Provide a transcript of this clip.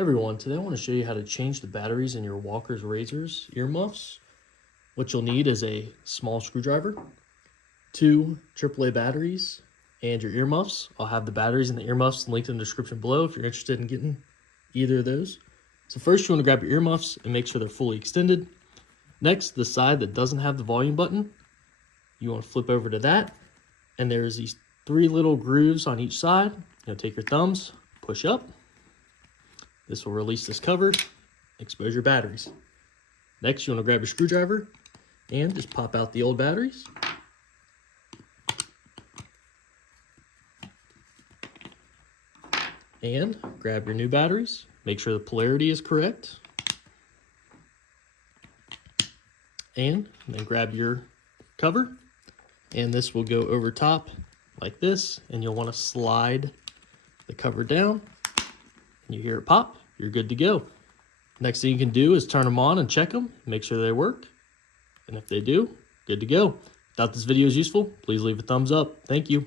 Everyone, today I want to show you how to change the batteries in your Walker's Razors earmuffs. What you'll need is a small screwdriver, 2 AAA batteries, and your earmuffs. I'll have the batteries and the earmuffs linked in the description below if you're interested in getting either of those. So first you want to grab your earmuffs and make sure they're fully extended. Next, the side that doesn't have the volume button, you want to flip over to that. And there's these 3 little grooves on each side. You'll take your thumbs, push up. This will release this cover, expose your batteries. Next, you want to grab your screwdriver and just pop out the old batteries. And grab your new batteries. Make sure the polarity is correct. And then grab your cover. And this will go over top like this. And you'll want to slide the cover down. And you hear it pop. You're good to go. Next thing you can do is turn them on and check them. Make sure they work. And if they do, good to go. If you thought this video was useful, please leave a thumbs up. Thank you.